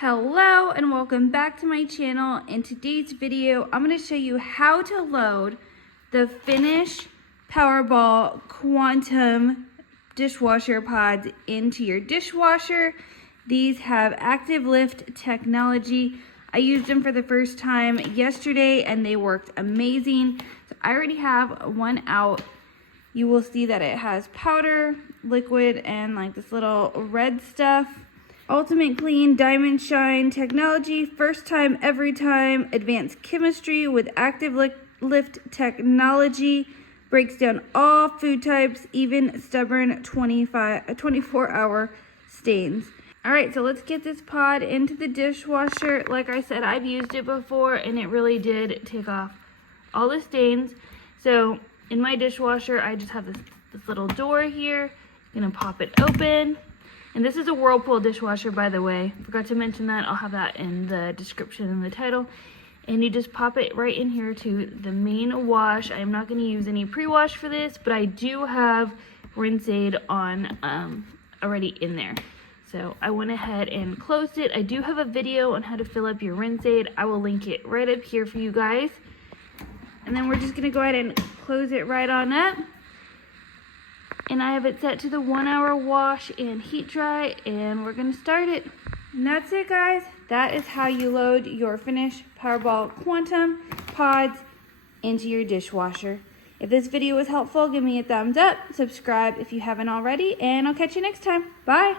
Hello and welcome back to my channel. In today's video, I'm going to show you how to load the Finish Powerball Quantum dishwasher pods into your dishwasher. These have active lift technology. I used them for the first time yesterday and they worked amazing. So I already have one out. You will see that it has powder, liquid, and like this little red stuff. Ultimate Clean Diamond Shine technology, first time, every time, advanced chemistry with active lift technology, breaks down all food types, even stubborn 24-hour stains. All right, so let's get this pod into the dishwasher. Like I said, I've used it before and it really did take off all the stains. So in my dishwasher, I just have this little door here. I'm gonna pop it open. And this is a Whirlpool dishwasher, by the way. Forgot to mention that. I'll have that in the description and the title. And you just pop it right in here to the main wash. I am not going to use any pre-wash for this, but I do have rinse aid on already in there. So I went ahead and closed it. I do have a video on how to fill up your rinse aid. I will link it right up here for you guys. And then we're just going to go ahead and close it right on up. And I have it set to the 1 hour wash and heat dry, and we're gonna start it. And that's it, guys. That is how you load your Finish Powerball Quantum pods into your dishwasher. If this video was helpful, give me a thumbs up, subscribe if you haven't already, and I'll catch you next time. Bye.